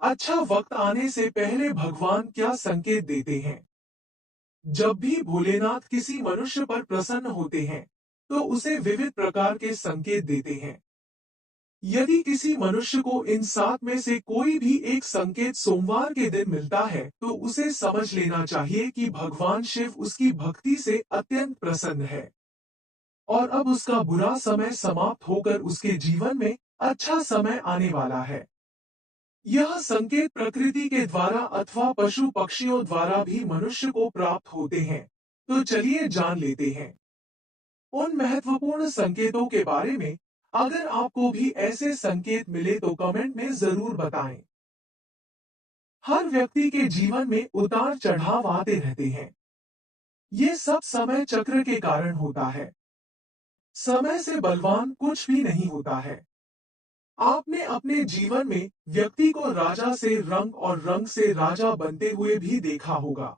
अच्छा वक्त आने से पहले भगवान क्या संकेत देते हैं? जब भी भोलेनाथ किसी मनुष्य पर प्रसन्न होते हैं, तो उसे विविध प्रकार के संकेत देते हैं। यदि किसी मनुष्य को इन 7 में से कोई भी एक संकेत सोमवार के दिन मिलता है, तो उसे समझ लेना चाहिए कि भगवान शिव उसकी भक्ति से अत्यंत प्रसन्न है और अब उसका बुरा समय समाप्त होकर उसके जीवन में अच्छा समय आने वाला है। यह संकेत प्रकृति के द्वारा अथवा पशु पक्षियों द्वारा भी मनुष्य को प्राप्त होते हैं। तो चलिए जान लेते हैं उन महत्वपूर्ण संकेतों के बारे में। अगर आपको भी ऐसे संकेत मिले तो कमेंट में जरूर बताएं। हर व्यक्ति के जीवन में उतार चढ़ाव आते रहते हैं। ये सब समय चक्र के कारण होता है। समय से बलवान कुछ भी नहीं होता है। आपने अपने जीवन में व्यक्ति को राजा से रंग और रंग से राजा बनते हुए भी देखा होगा।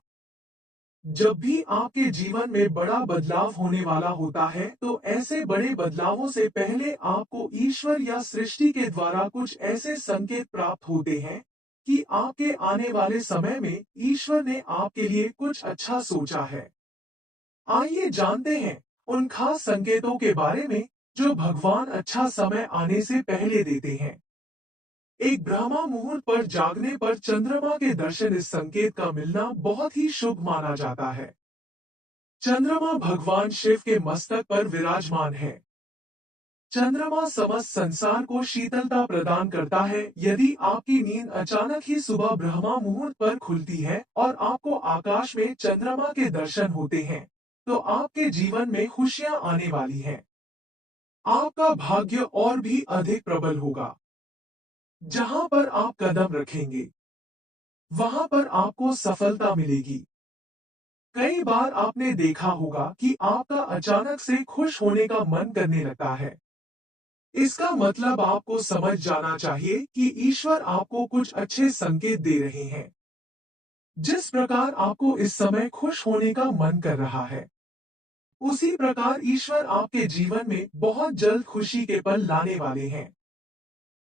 जब भी आपके जीवन में बड़ा बदलाव होने वाला होता है, तो ऐसे बड़े बदलावों से पहले आपको ईश्वर या सृष्टि के द्वारा कुछ ऐसे संकेत प्राप्त होते हैं कि आपके आने वाले समय में ईश्वर ने आपके लिए कुछ अच्छा सोचा है। आइए जानते हैं उन खास संकेतों के बारे में जो भगवान अच्छा समय आने से पहले देते हैं। एक ब्रह्मा मुहूर्त पर जागने पर चंद्रमा के दर्शन इस संकेत का मिलना बहुत ही शुभ माना जाता है। चंद्रमा भगवान शिव के मस्तक पर विराजमान है। चंद्रमा समस्त संसार को शीतलता प्रदान करता है। यदि आपकी नींद अचानक ही सुबह ब्रह्मा मुहूर्त पर खुलती है और आपको आकाश में चंद्रमा के दर्शन होते हैं, तो आपके जीवन में खुशियां आने वाली हैं। आपका भाग्य और भी अधिक प्रबल होगा। जहां पर आप कदम रखेंगे, वहां पर आपको सफलता मिलेगी। कई बार आपने देखा होगा कि आपका अचानक से खुश होने का मन करने लगता है। इसका मतलब आपको समझ जाना चाहिए कि ईश्वर आपको कुछ अच्छे संकेत दे रहे हैं। जिस प्रकार आपको इस समय खुश होने का मन कर रहा है, उसी प्रकार ईश्वर आपके जीवन में बहुत जल्द खुशी के पल लाने वाले हैं।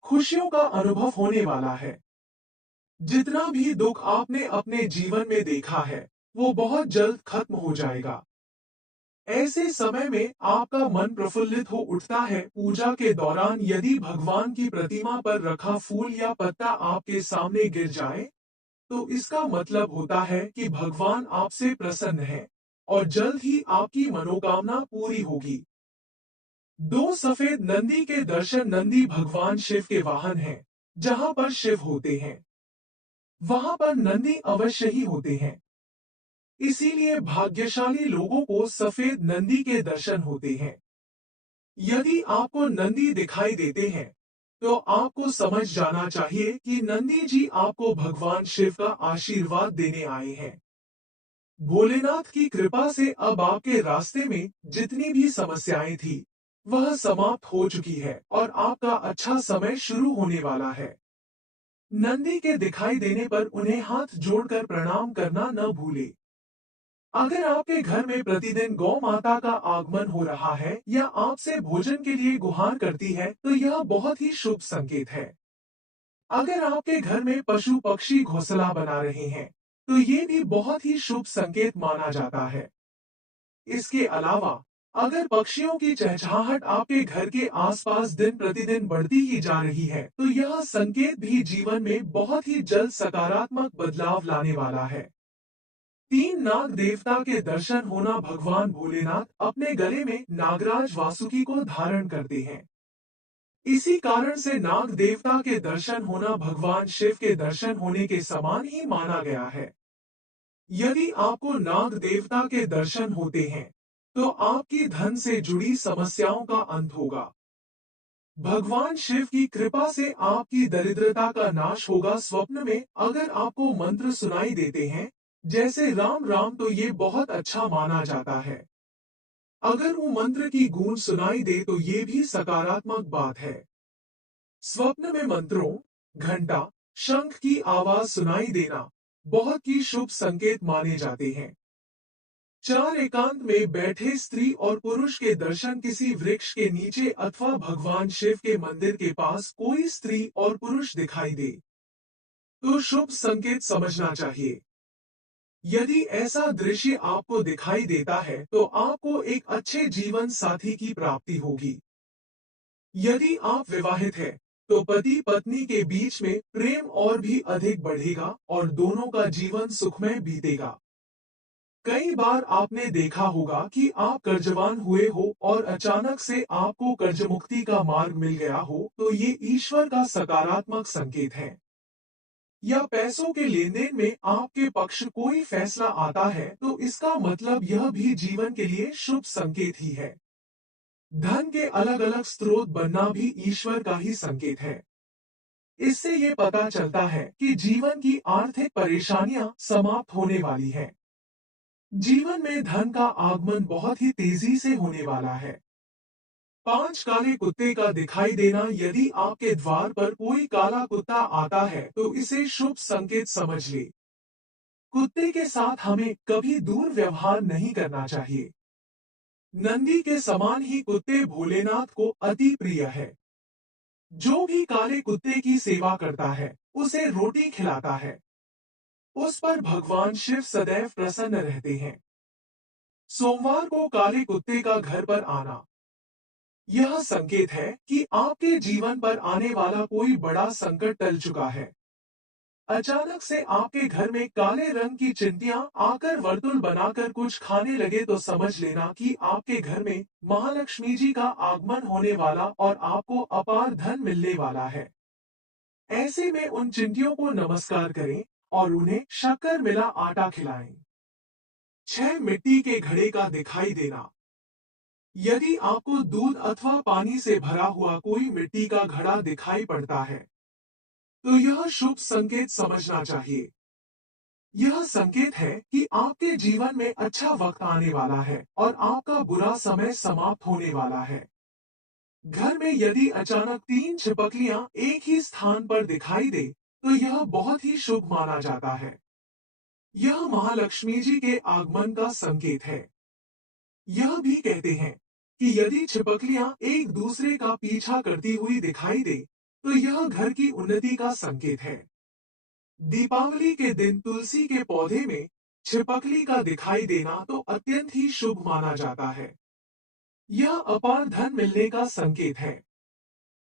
खुशियों का अनुभव होने वाला है। जितना भी दुख आपने अपने जीवन में देखा है, वो बहुत जल्द खत्म हो जाएगा। ऐसे समय में आपका मन प्रफुल्लित हो उठता है। पूजा के दौरान यदि भगवान की प्रतिमा पर रखा फूल या पत्ता आपके सामने गिर जाए, तो इसका मतलब होता है कि भगवान आपसे प्रसन्न है और जल्द ही आपकी मनोकामना पूरी होगी। दो सफेद नंदी के दर्शन। नंदी भगवान शिव के वाहन हैं। जहां पर शिव होते हैं, वहां पर नंदी अवश्य ही होते हैं। इसीलिए भाग्यशाली लोगों को सफेद नंदी के दर्शन होते हैं। यदि आपको नंदी दिखाई देते हैं, तो आपको समझ जाना चाहिए कि नंदी जी आपको भगवान शिव का आशीर्वाद देने आए हैं। भोलेनाथ की कृपा से अब आपके रास्ते में जितनी भी समस्याएं थी, वह समाप्त हो चुकी है और आपका अच्छा समय शुरू होने वाला है। नंदी के दिखाई देने पर उन्हें हाथ जोड़कर प्रणाम करना न भूले। अगर आपके घर में प्रतिदिन गौ माता का आगमन हो रहा है या आपसे भोजन के लिए गुहार करती है, तो यह बहुत ही शुभ संकेत है। अगर आपके घर में पशु पक्षी घोंसला बना रहे हैं, तो ये भी बहुत ही शुभ संकेत माना जाता है। इसके अलावा अगर पक्षियों की चहचहाहट आपके घर के आसपास दिन प्रतिदिन बढ़ती ही जा रही है, तो यह संकेत भी जीवन में बहुत ही जल्द सकारात्मक बदलाव लाने वाला है। तीन नाग देवता के दर्शन होना। भगवान भोलेनाथ अपने गले में नागराज वासुकी को धारण करते हैं। इसी कारण से नाग देवता के दर्शन होना भगवान शिव के दर्शन होने के समान ही माना गया है। यदि आपको नाग देवता के दर्शन होते हैं, तो आपकी धन से जुड़ी समस्याओं का अंत होगा। भगवान शिव की कृपा से आपकी दरिद्रता का नाश होगा। स्वप्न में अगर आपको मंत्र सुनाई देते हैं, जैसे राम राम, तो ये बहुत अच्छा माना जाता है। अगर वो मंत्र की गूंज सुनाई दे तो ये भी सकारात्मक बात है। स्वप्न में मंत्रों, घंटा, शंख की आवाज सुनाई देना बहुत ही शुभ संकेत माने जाते हैं। चार एकांत में बैठे स्त्री और पुरुष के दर्शन। किसी वृक्ष के नीचे अथवा भगवान शिव के मंदिर के पास कोई स्त्री और पुरुष दिखाई दे, तो शुभ संकेत समझना चाहिए। यदि ऐसा दृश्य आपको दिखाई देता है तो आपको एक अच्छे जीवन साथी की प्राप्ति होगी। यदि आप विवाहित हैं, तो पति पत्नी के बीच में प्रेम और भी अधिक बढ़ेगा और दोनों का जीवन सुखमय बीतेगा। कई बार आपने देखा होगा कि आप कर्जवान हुए हो और अचानक से आपको कर्ज मुक्ति का मार्ग मिल गया हो, तो ये ईश्वर का सकारात्मक संकेत है। या पैसों के लेन देन में आपके पक्ष कोई फैसला आता है, तो इसका मतलब यह भी जीवन के लिए शुभ संकेत ही है। धन के अलग अलग स्रोत बनना भी ईश्वर का ही संकेत है। इससे ये पता चलता है कि जीवन की आर्थिक परेशानियां समाप्त होने वाली है। जीवन में धन का आगमन बहुत ही तेजी से होने वाला है। 5 काले कुत्ते का दिखाई देना, यदि आपके द्वार पर कोई काला कुत्ता आता है तो इसे शुभ संकेत समझ ले। कुत्ते के साथ हमें कभी दूर व्यवहार नहीं करना चाहिए। नंदी के समान ही कुत्ते भोलेनाथ को अति प्रिय है। जो भी काले कुत्ते की सेवा करता है, उसे रोटी खिलाता है, उस पर भगवान शिव सदैव प्रसन्न रहते हैं। सोमवार को काले कुत्ते का घर पर आना, यह संकेत है कि आपके जीवन पर आने वाला कोई बड़ा संकट टल चुका है। अचानक से आपके घर में काले रंग की चिंटियां आकर वर्तुल बनाकर कुछ खाने लगे तो समझ लेना कि आपके घर में महालक्ष्मी जी का आगमन होने वाला और आपको अपार धन मिलने वाला है। ऐसे में उन चिंटियों को नमस्कार करें और उन्हें शक्कर मिला आटा खिलाएं। 6 मिट्टी के घड़े का दिखाई देना, यदि आपको दूध अथवा पानी से भरा हुआ कोई मिट्टी का घड़ा दिखाई पड़ता है, तो यह शुभ संकेत समझना चाहिए। यह संकेत है कि आपके जीवन में अच्छा वक्त आने वाला है और आपका बुरा समय समाप्त होने वाला है। घर में यदि अचानक 3 छिपकलियां एक ही स्थान पर दिखाई दे, तो यह बहुत ही शुभ माना जाता है। यह महालक्ष्मी जी के आगमन का संकेत है। यह भी कहते हैं कि यदि छिपकलियां एक दूसरे का पीछा करती हुई दिखाई दे, तो यह घर की उन्नति का संकेत है। दीपावली के दिन तुलसी के पौधे में छिपकली का दिखाई देना तो अत्यंत ही शुभ माना जाता है। यह अपार धन मिलने का संकेत है।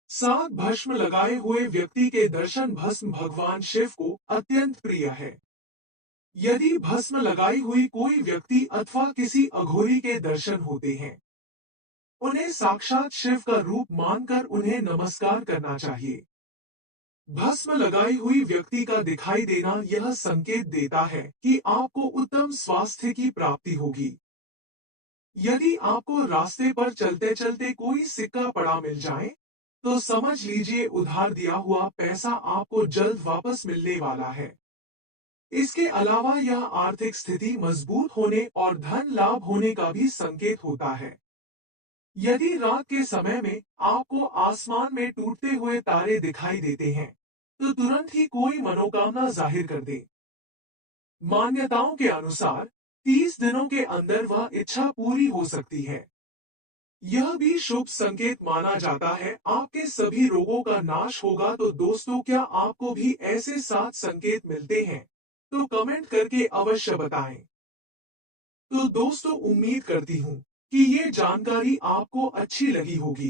सात भस्म लगाए हुए व्यक्ति के दर्शन भस्म भगवान शिव को अत्यंत प्रिय है। यदि भस्म लगाई हुई कोई व्यक्ति अथवा किसी अघोरी के दर्शन होते हैं, उन्हें साक्षात शिव का रूप मानकर उन्हें नमस्कार करना चाहिए। भस्म लगाई हुई व्यक्ति का दिखाई देना यह संकेत देता है कि आपको उत्तम स्वास्थ्य की प्राप्ति होगी। यदि आपको रास्ते पर चलते चलते कोई सिक्का पड़ा मिल जाए, तो समझ लीजिए उधार दिया हुआ पैसा आपको जल्द वापस मिलने वाला है। इसके अलावा यह आर्थिक स्थिति मजबूत होने और धन लाभ होने का भी संकेत होता है। यदि रात के समय में आपको आसमान में टूटते हुए तारे दिखाई देते हैं, तो तुरंत ही कोई मनोकामना जाहिर कर दे। मान्यताओं के अनुसार 30 दिनों के अंदर वह इच्छा पूरी हो सकती है। यह भी शुभ संकेत माना जाता है। आपके सभी रोगों का नाश होगा। तो दोस्तों, क्या आपको भी ऐसे 7 संकेत मिलते हैं? तो कमेंट करके अवश्य बताएं। तो दोस्तों, उम्मीद करती हूँ कि ये जानकारी आपको अच्छी लगी होगी।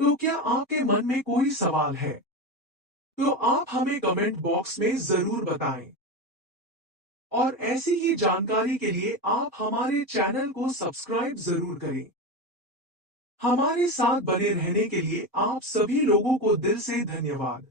तो क्या आपके मन में कोई सवाल है? तो आप हमें कमेंट बॉक्स में जरूर बताएं। और ऐसी ही जानकारी के लिए आप हमारे चैनल को सब्सक्राइब जरूर करें। हमारे साथ बने रहने के लिए आप सभी लोगों को दिल से धन्यवाद।